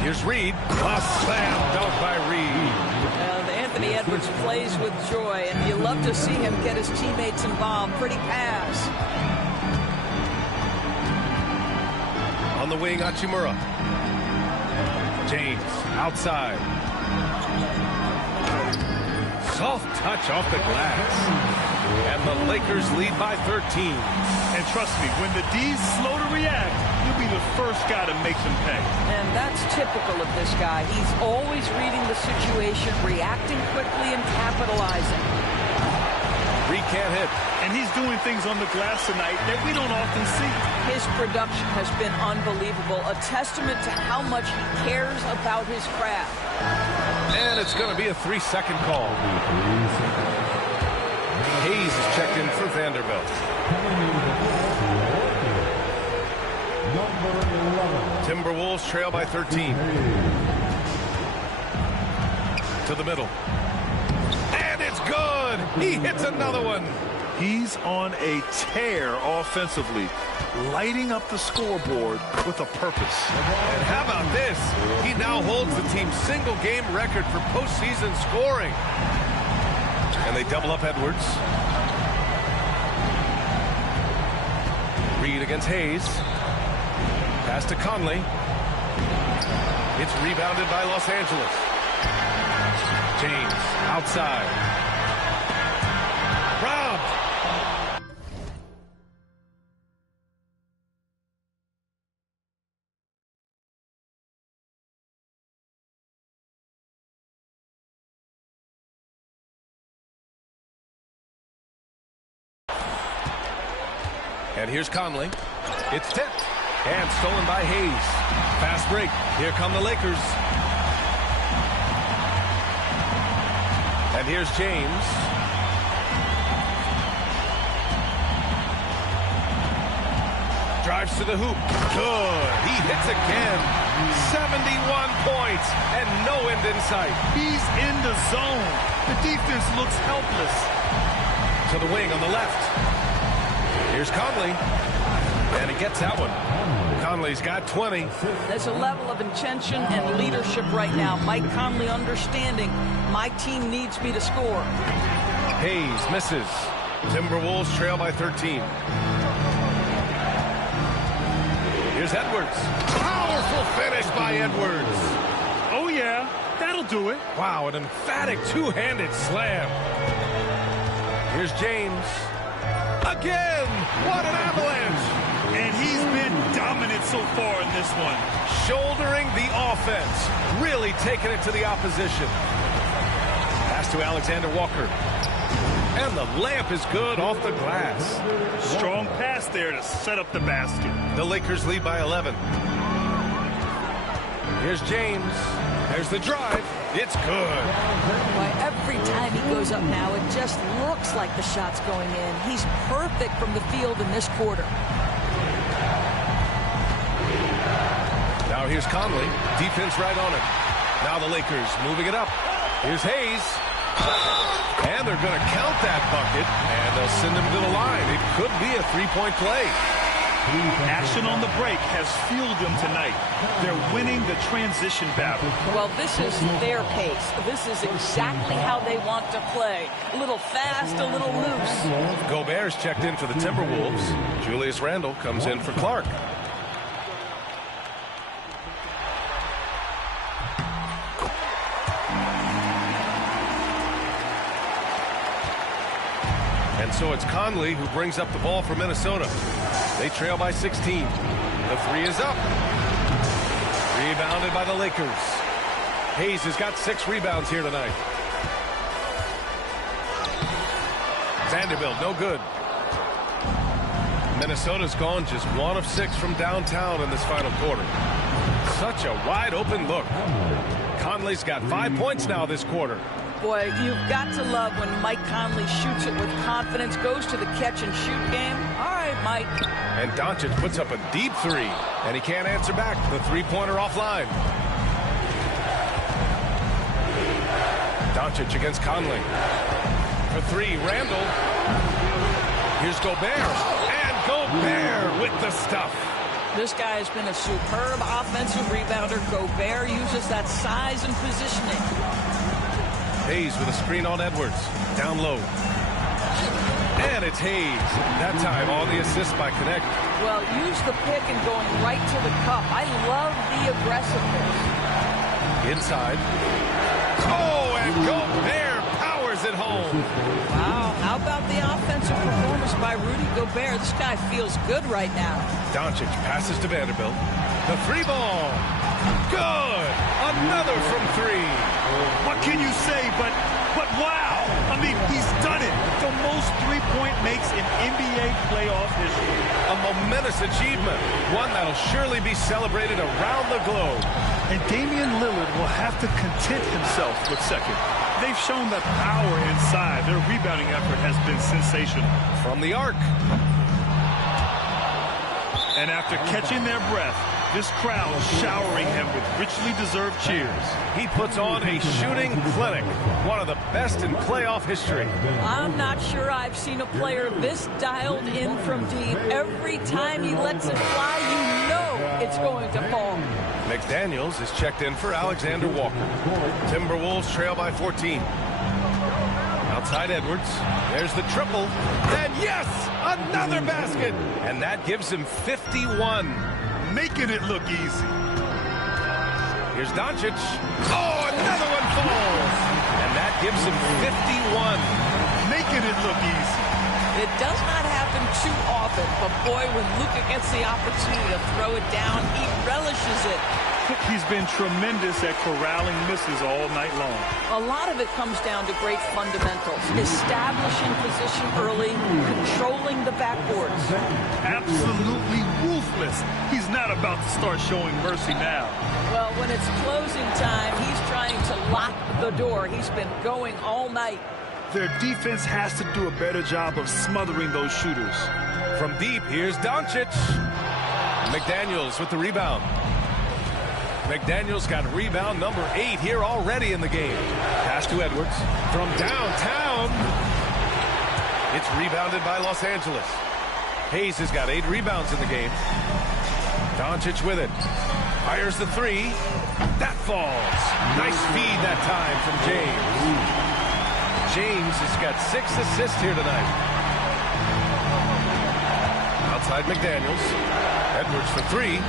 Here's Reed. A slam dunk by Reed. Anthony Edwards plays with joy, and you love to see him get his teammates involved. Pretty pass. On the wing, Hachimura. James outside. Soft touch off the glass. And the Lakers lead by 13. And trust me, when the D's slow to react, you'll be the first guy to make them pay. And that's typical of this guy. He's always reading the situation, reacting quickly, and capitalizing. Reed can't hit. And he's doing things on the glass tonight that we don't often see. His production has been unbelievable, a testament to how much he cares about his craft. And it's going to be a 3-second call. Hayes is checked in for Vanderbilt. Timberwolves trail by 13. To the middle. And it's good! He hits another one! He's on a tear offensively, lighting up the scoreboard with a purpose. And how about this? He now holds the team's single-game record for postseason scoring. And they double up Edwards. Reed against Hayes. Pass to Conley. It's rebounded by Los Angeles. James outside. Robbed. And here's Conley. It's tipped. And stolen by Hayes. Fast break. Here come the Lakers. And here's James. Drives to the hoop. Good. He hits again. 71 points and no end in sight. He's in the zone. The defense looks helpless. To the wing on the left. Here's Conley. And he gets that one. Conley's got 20. There's a level of intention and leadership right now. Mike Conley understanding my team needs me to score. Hayes misses. Timberwolves trail by 13. Here's Edwards. Powerful finish by Edwards. Oh, yeah. That'll do it. Wow, an emphatic two-handed slam. Here's James. Again! What an avalanche! And he's been dominant so far in this one. Shouldering the offense. Really taking it to the opposition. Pass to Alexander Walker. And the layup is good off the glass. Strong pass there to set up the basket. The Lakers lead by 11. Here's James. There's the drive. It's good. Boy, every time he goes up now, it just looks like the shot's going in. He's perfect from the field in this quarter. Now here's Conley. Defense right on him. Now the Lakers moving it up. Here's Hayes. And they're going to count that bucket. And they'll send him to the line. It could be a three-point play. Action on the break has fueled them tonight. They're winning the transition battle. Well, this is their pace. This is exactly how they want to play. A little fast, a little loose. Gobert's checked in for the Timberwolves. Julius Randle comes in for Clark. And And so it's Conley who brings up the ball for Minnesota. They trail by 16. The three is up. Rebounded by the Lakers. Hayes has got 6 rebounds here tonight. Vanderbilt, no good. Minnesota's gone just 1 of 6 from downtown in this final quarter. Such a wide open look. Conley's got 5 points now this quarter. Boy, you've got to love when Mike Conley shoots it with confidence, goes to the catch and shoot game. All right, Mike. And Doncic puts up a deep 3, and he can't answer back. The three-pointer offline. Doncic against Conley. For 3, Randall. Here's Gobert. And Gobert with the stuff. This guy has been a superb offensive rebounder. Gobert uses that size and positioning. Hayes with a screen on Edwards. Down low. And it's Hayes. That time on the assist by Connect. Well, use the pick and going right to the cup. I love the aggressiveness. Inside. Oh, and Gobert powers it home. Wow, how about the offensive performance by Rudy Gobert? This guy feels good right now. Doncic passes to Vanderbilt. The 3 ball. Good. Another from 3. What can you say but wow? I mean, he's done it. The most three-point makes in NBA playoff history. A momentous achievement. One that'll surely be celebrated around the globe. And Damian Lillard will have to content himself with second. They've shown that power inside. Their rebounding effort has been sensational. From the arc. And after catching their breath, this crowd showering him with richly deserved cheers. He puts on a shooting clinic. One of the best in playoff history. I'm not sure I've seen a player this dialed in from deep. Every time he lets it fly, you know it's going to fall. McDaniels is checked in for Alexander Walker. Timberwolves trail by 14. Outside Edwards. There's the triple. And yes, another basket. And that gives him 51. Making it look easy. Here's Doncic. Oh, another one falls. And that gives him 51. Making it look easy. It does not happen too often, but boy, when Luka gets the opportunity to throw it down, he relishes it. He's been tremendous at corralling misses all night long. A lot of it comes down to great fundamentals. Establishing position early, controlling the backboards. Absolutely ruthless. He's not about to start showing mercy now. Well, when it's closing time, he's trying to lock the door. He's been going all night. Their defense has to do a better job of smothering those shooters. From deep, here's Doncic. McDaniels with the rebound. McDaniels got rebound number 8 here already in the game. Pass to Edwards. From downtown. It's rebounded by Los Angeles. Hayes has got 8 rebounds in the game. Doncic with it. Fires the 3. That falls. Nice feed that time from James. James has got 6 assists here tonight. Outside McDaniels. Edwards for 3.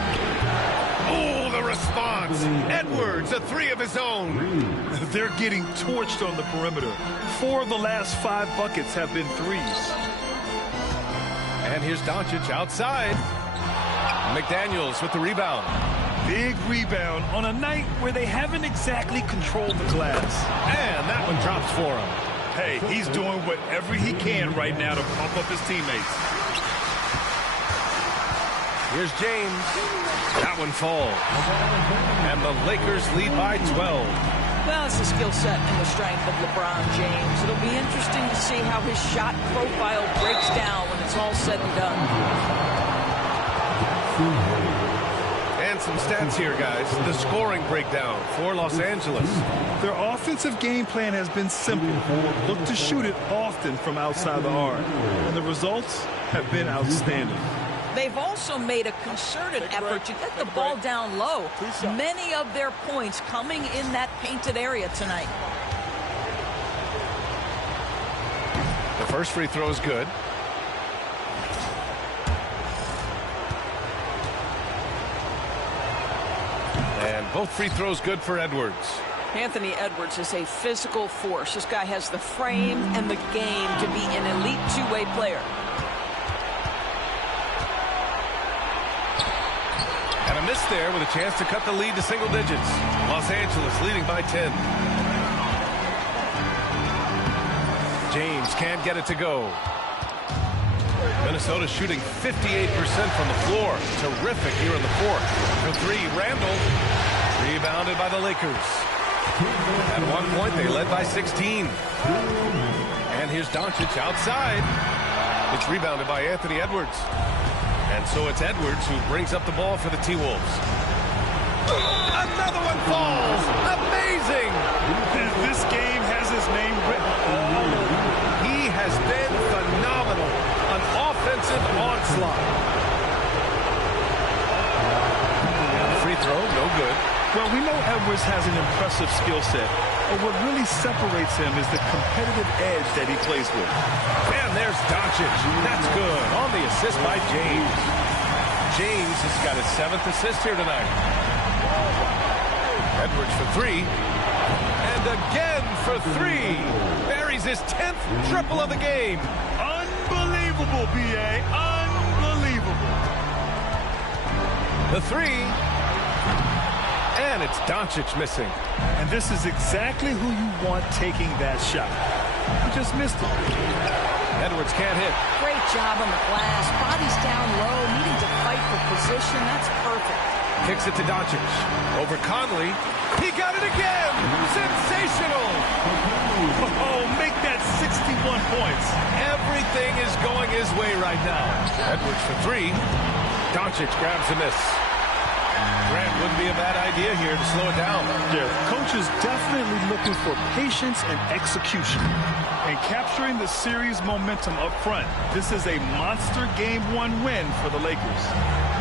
Oh, the response. Edwards, a 3 of his own. They're getting torched on the perimeter. 4 of the last 5 buckets have been threes. And here's Doncic outside. McDaniels with the rebound. Big rebound on a night where they haven't exactly controlled the glass. And that one drops for him. Hey, he's doing whatever he can right now to pump up his teammates. Here's James. That one falls. And the Lakers lead by 12. Well, it's the skill set and the strength of LeBron James. It'll be interesting to see how his shot profile breaks down when it's all said and done. And some stats here, guys. The scoring breakdown for Los Angeles. Their offensive game plan has been simple. Look to shoot it often from outside the arc. And the results have been outstanding. They've also made a concerted effort to get the ball down low. Many of their points coming in that painted area tonight. The first free throw is good. And both free throws good for Edwards. Anthony Edwards is a physical force. This guy has the frame and the game to be an elite two-way player. And a miss there with a chance to cut the lead to single digits. Los Angeles leading by 10. James can't get it to go. Minnesota shooting 58% from the floor. Terrific here in the fourth. For three, Randall. Rebounded by the Lakers. At one point, they led by 16. And here's Doncic outside. It's rebounded by Anthony Edwards. And so it's Edwards who brings up the ball for the T-Wolves. Another one falls. Amazing. This game has his name written all over. He has been phenomenal. An offensive onslaught. And the free throw, no good. Well, we know Edwards has an impressive skill set, but what really separates him is the competitive edge that he plays with. And there's Doncic. That's good. On the assist by James. James has got his 7th assist here tonight. Edwards for three. And again for three. Buries his 10th triple of the game. Unbelievable, B.A. Unbelievable. The three. And it's Doncic missing. And this is exactly who you want taking that shot. He just missed it. Edwards can't hit. Great job on the glass. Body's down low, needing to fight for position. That's perfect. Kicks it to Doncic. Over Conley. He got it again. Sensational. Oh, make that 61 points. Everything is going his way right now. Edwards for three. Doncic grabs the miss. Grant wouldn't be a bad idea here to slow it down. Yeah, coach is definitely looking for patience and execution and capturing the series momentum up front. This is a monster Game 1 win for the Lakers.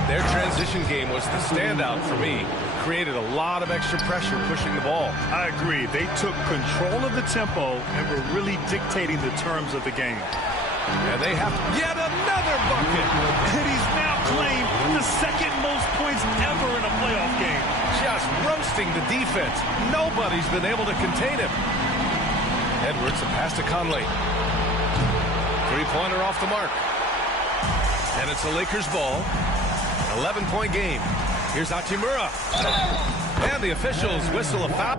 Their transition game was the standout for me. Created a lot of extra pressure pushing the ball. I agree. They took control of the tempo and were really dictating the terms of the game. And they have yet another bucket. And he's now claimed the second most points ever in a playoff game. Just roasting the defense. Nobody's been able to contain him. Edwards, a pass to Conley. Three-pointer off the mark. And it's a Lakers ball. 11-point game. Here's Hachimura. And the officials whistle a foul.